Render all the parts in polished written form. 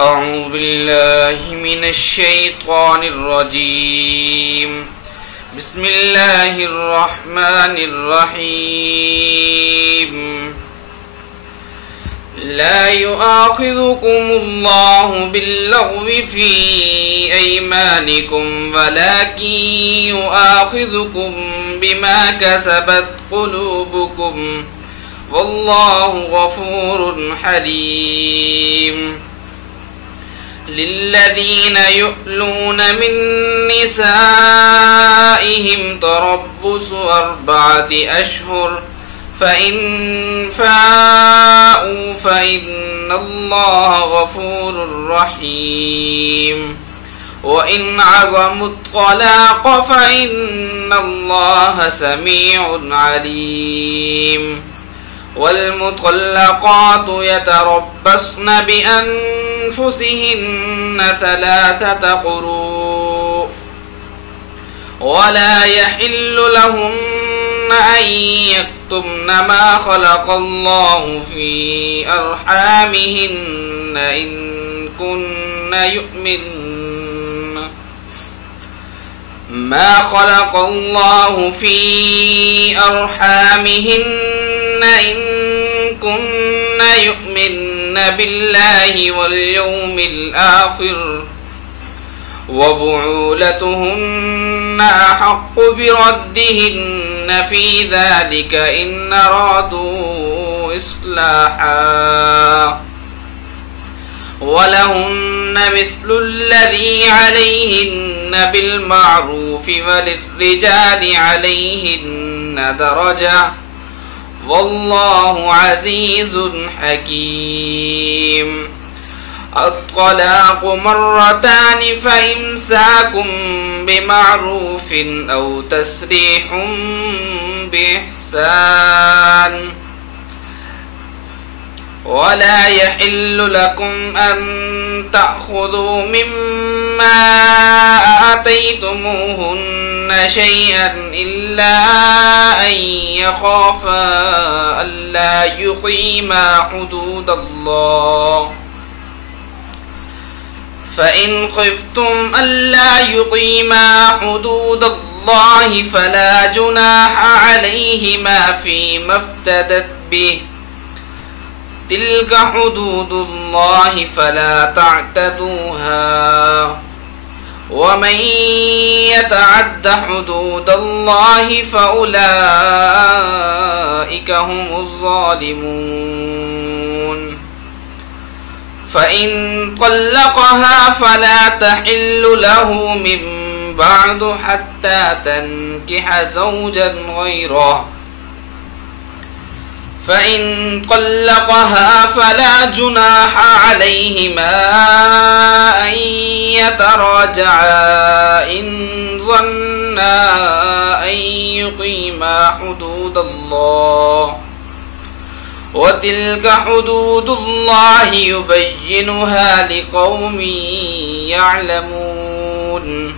أعوذ بالله من الشيطان الرجيم. بسم الله الرحمن الرحيم. لا يؤاخذكم الله باللغو في أيمانكم ولكن يؤاخذكم بما كسبت قلوبكم والله غفور حليم. للذين يؤلون من نسائهم تربص 4 أشهر فإن فاءوا فإن الله غفور رحيم. وإن عزموا الطلاق فإن الله سميع عليم. والمطلقات يتربصن بأنفسهن 3 قروء ولا يحل لهن أن يكتمن ما خلق الله في أرحامهن إن كن يؤمن ما خلق الله في أرحامهن إن كن يؤمن بالله واليوم الآخر وبعولتهن أحق بردهن في ذلك إن أرادوا إصلاحا ولهن مثل الذي عليهن بالمعروف وللرجال عليهن درجة والله عزيز حكيم. الطلاق 2 مرتان فإمساك بمعروف أو تسريح بإحسان. ولا يحل لكم أن تأخذوا مما آتيتموهن شيئا إلا أن يخافا ألا يقيما حدود الله فإن خفتم ألا يقيما حدود الله فلا جناح عليهما فيما افتدت به تلك حدود الله فلا تعتدوها ومن يتعد حدود الله فأولئك هم الظالمون. فإن طلقها فلا تحل له من بعد حتى تنكح زوجا غيره فإن طلقها فلا جناح عليهما أن يتراجعا إن ظنا أن يقيما حدود الله وتلك حدود الله يبينها لقوم يعلمون.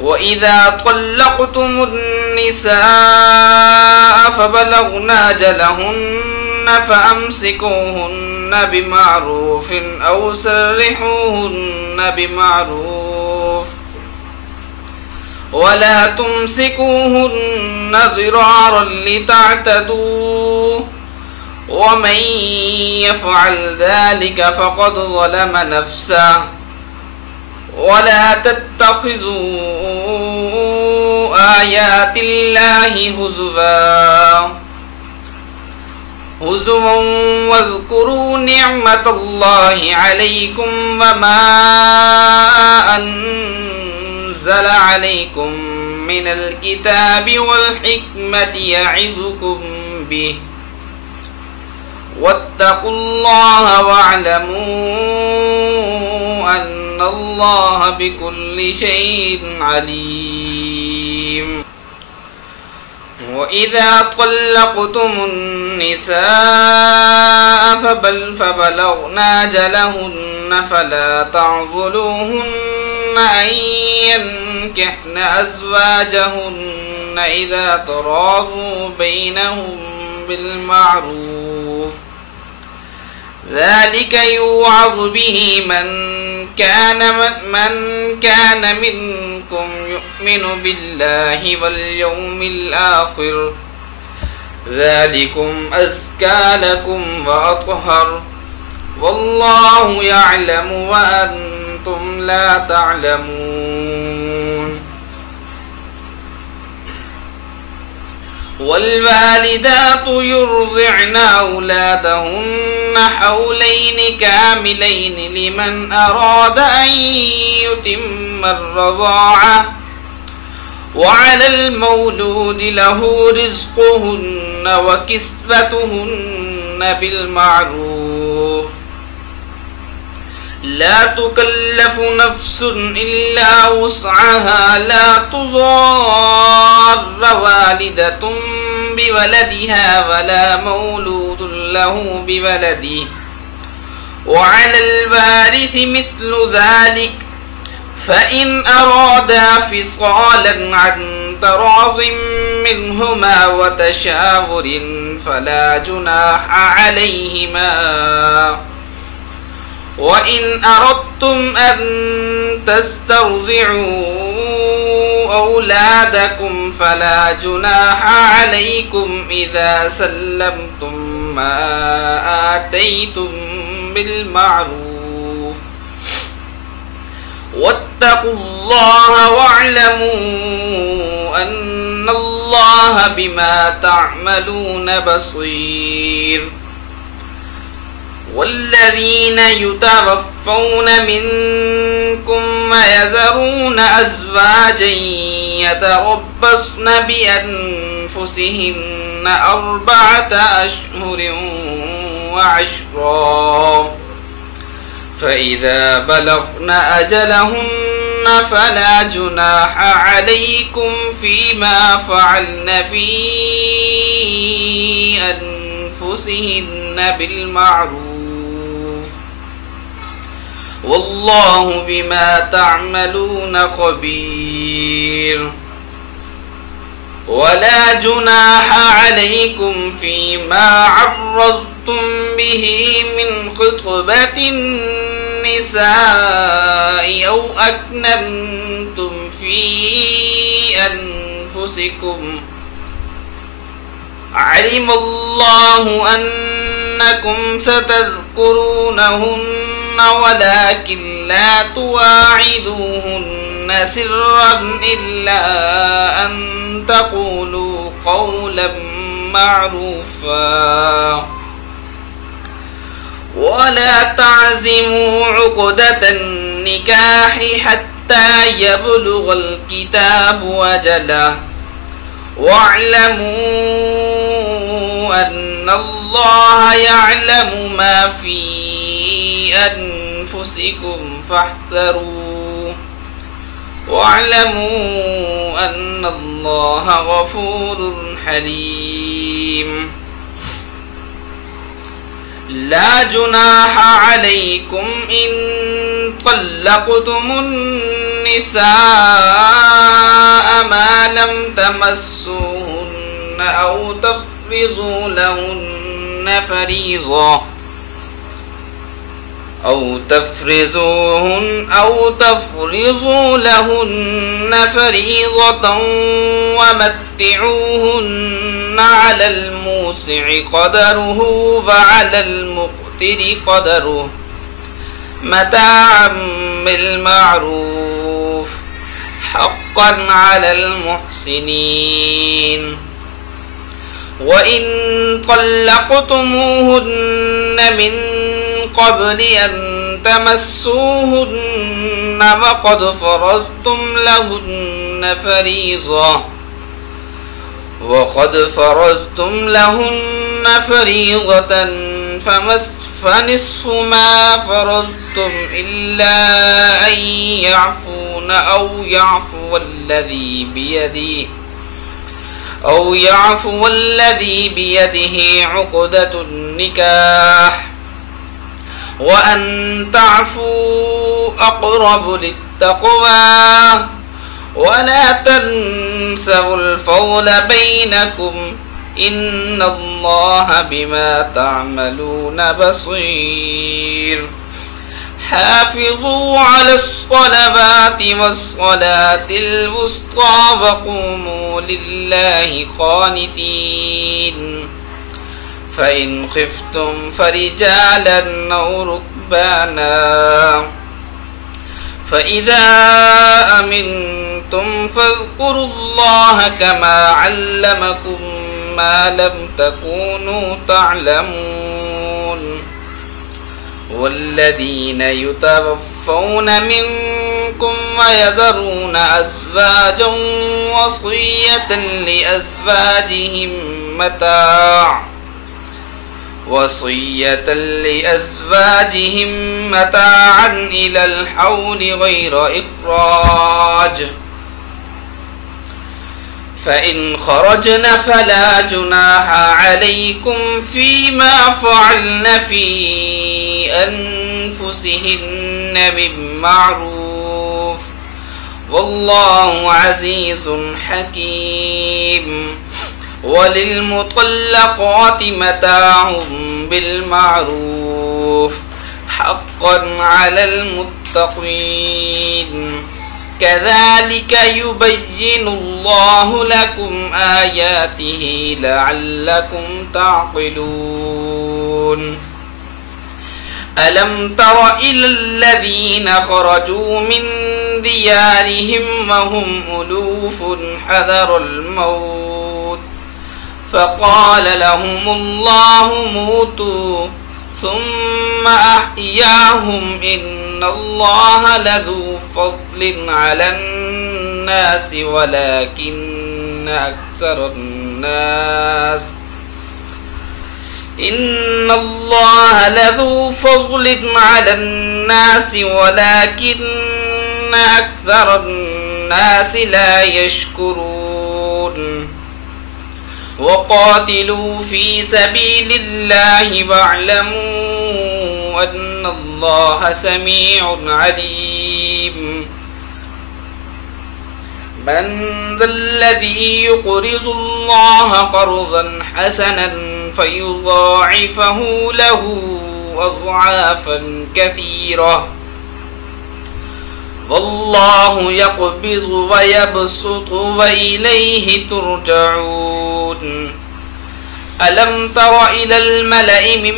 وإذا طلقتم النساء فبلغن أجلهن فأمسكوهن بمعروف أو سرحوهن بمعروف ولا تمسكوهن ضرارا لتعتدوا ومن يفعل ذلك فقد ظلم نفسه. ولا تتخذوا آيات الله هزوا واذكروا نعمة الله عليكم وما أنزل عليكم من الكتاب والحكمة يعظكم به واتقوا الله واعلموا أن الله بكل شيء عليم. وإذا طلقتم النساء فبلغن أجلهن فلا تعضلوهن أن ينكحن أزواجهن إذا تراضوا بينهم بالمعروف ذلك يوعظ به من كان منكم يؤمن بالله واليوم الآخر ذلكم أزكى لكم وأطهر والله يعلم وأنتم لا تعلمون. والوالدات يرضعن أولادهن حولين كاملين لمن أراد أن يتم الرضاعة وعلى المولود له رزقهن وكسوتهن بالمعروف لا تكلف نفس إلا وسعها لا تضار والدة بولدها ولا مولود له بولده وعلى الوارث مثل ذلك فإن أرادا فصالا عن تراض منهما وتشاور فلا جناح عليهما. وإن أردتم أن تسترضعوا أولادكم فلا جناح عليكم إذا سلمتم ما آتيتم بالمعروف واتقوا الله واعلموا أن الله بما تعملون بصير. والذين يتوفون منكم ويذرون أزواجا يتربصن بأنفسهن 4 أشهر وعشرا فإذا بلغن أجلهن فلا جناح عليكم فيما فعلن في أنفسهن بالمعروف والله بما تعملون خبير. ولا جناح عليكم فيما عرضتم به من خطبة النساء أو أكننتم في أنفسكم علم الله أنكم ستذكرونهن ولكن لا تواعدوهن سرا إلا أن تقولوا قولا معروفا ولا تعزموا عقدة النكاح حتى يبلغ الكتاب أجله واعلموا أن الله يعلم ما في أنفسكم فاحذروه واعلموا أن الله غفور حليم. لا جناح عليكم إن طلقتم النساء ما لم تمسوهن أو تفرضوا لهن فريضة ومتعوهن على الموسع قدره وعلى المقتر قدره متاعا بالمعروف حقا على المحسنين. وإن طلقتموهن من قبل أن تمسوهن وقد فرضتم لهن فريضة فنصف ما فرضتم إلا أن يعفون أو يعفو الذي بيده عقدة النكاح وأن تعفوا أقرب للتقوى ولا تنسوا الفضل بينكم إن الله بما تعملون بصير حافظوا على الصلوات والصلاة الوسطى وقوموا لله قانتين فإن خفتم فرجالا أو ركبانا فإذا أمنتم فاذكروا الله كما علمكم ما لم تكونوا تعلمون والذين يتوفون منكم ويذرون أزواجا وصية لأزواجهم متاعا إلى الحول غير إخراج فإن خرجن فلا جناح عليكم فيما فعلن في أنفسهن بالمعروف والله عزيز حكيم وللمطلقات متاع بالمعروف حقا على المتقين كذلك يبين الله لكم آياته لعلكم تعقلون ألم تر إلى الذين خرجوا من ديارهم وهم ألوف حذر الموت فقال لهم الله موتوا ثم أحياهم إن الله لذو فضل على الناس ولكن أكثر الناس لا يشكرون وقاتلوا في سبيل الله واعلموا أن الله سميع عليم من ذا الذي يقرض الله قرضا حسنا فيضاعفه له أضعافا كثيرة والله يقبض ويبسط وإليه ترجعون ألم تر إلى الملأ من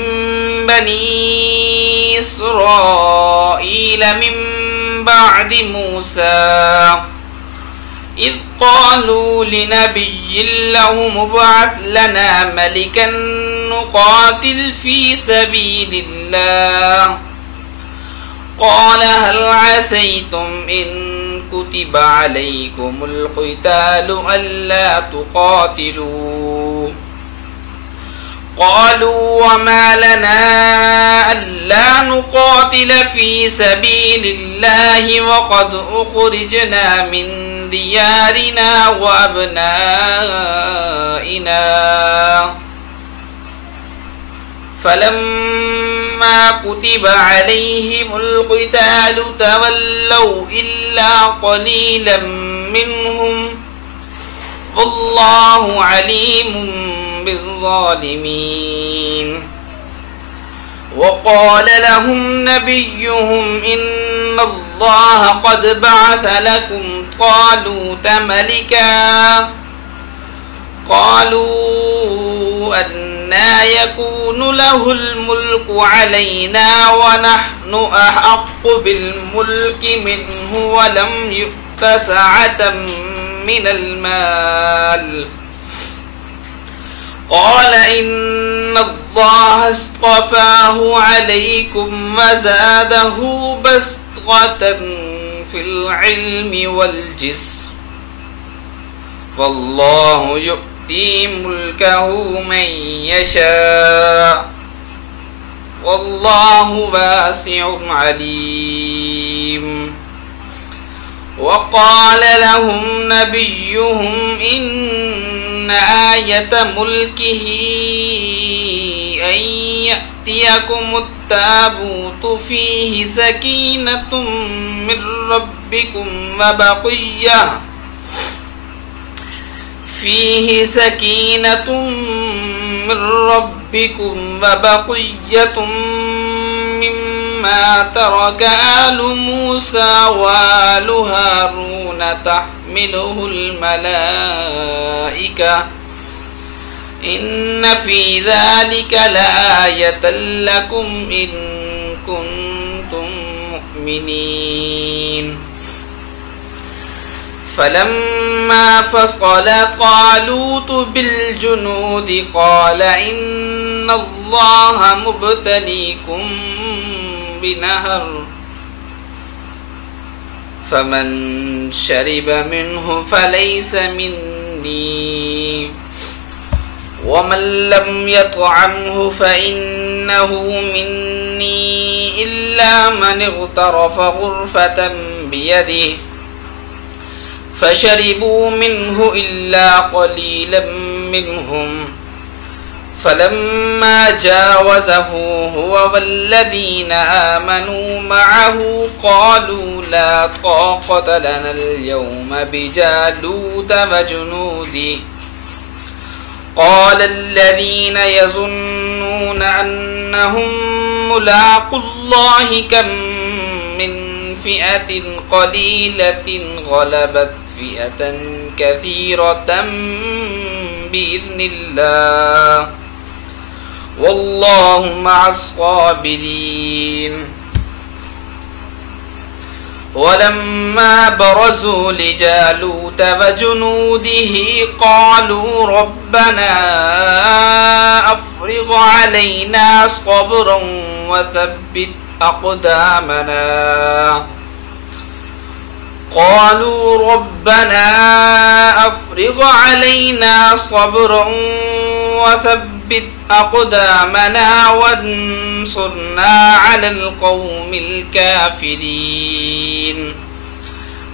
بني إسرائيل من بعد موسى إذ قالوا لنبي له مبعث لنا ملكا نقاتل في سبيل الله قال هل عسيتم إن كتب عليكم القتال ألا تقاتلوا قالوا وما لنا ألا نقاتل في سبيل الله وقد أخرجنا من ديارنا وأبنائنا فلما كتب عليهم القتال تولوا إلا قليلا منهم والله عليم بالظالمين وقال لهم نبيهم إن الله قد بعث لكم طالوت ملكا قالوا أنى يكون له الملك علينا ونحن أحق بالملك منه ولم يؤت سعة من المال قال إن الله اصطفاه عليكم وزاده بسطة في العلم والجسم والله يؤتي ملكه من يشاء والله واسع عليم وقال لهم نبيهم إن آية ملكه أن يأتيكم التابوت فيه سكينة من ربكم فيه سكينة من ربكم وبقية مما ترك آل موسى وآل هارون تحمله الملائكة إن في ذلك لآية لكم إن كنتم مؤمنين. فلما فصل طالوت بالجنود قال إن الله مبتليكم بنهر فمن شرب منه فليس مني ومن لم يطعمه فإنه مني إلا من اغترف غرفة بيده فشربوا منه إلا قليلا منهم فلما جاوزه هو والذين آمنوا معه قالوا لا طاقة لنا اليوم بجالوت وجنوده قال الذين يظنون أنهم ملاقو الله كم من فئة قليلة غلبت فئة كثيرة بإذن الله والله مع الصابرين. ولما برزوا لجالوت وجنوده قالوا ربنا أفرغ علينا صبرا وثبت أقدامنا أفرغ علينا صبرا وثبت أقدامنا وانصرنا على القوم الكافرين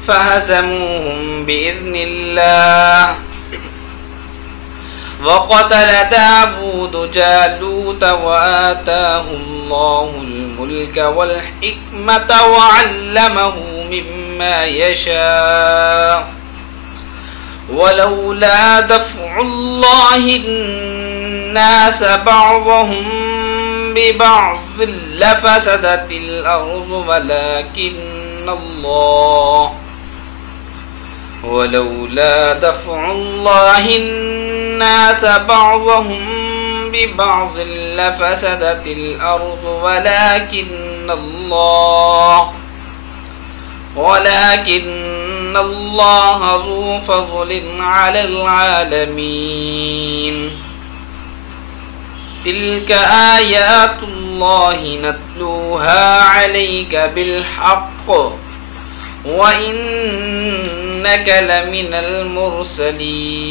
فهزموهم بإذن الله وقتل داود جالوت وآتاه الله الملك والحكمة وعلمه مما يشاء ولولا دفع الله الناس بعضهم ببعض لفسدت الأرض ولولا دفع الله الناس بعضهم ببعض لفسدت الأرض ولكن الله ذو فضل على العالمين. تلك آيات الله نتلوها عليك بالحق وإنك لمن المرسلين.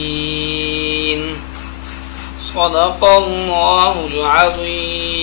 صدق الله العظيم.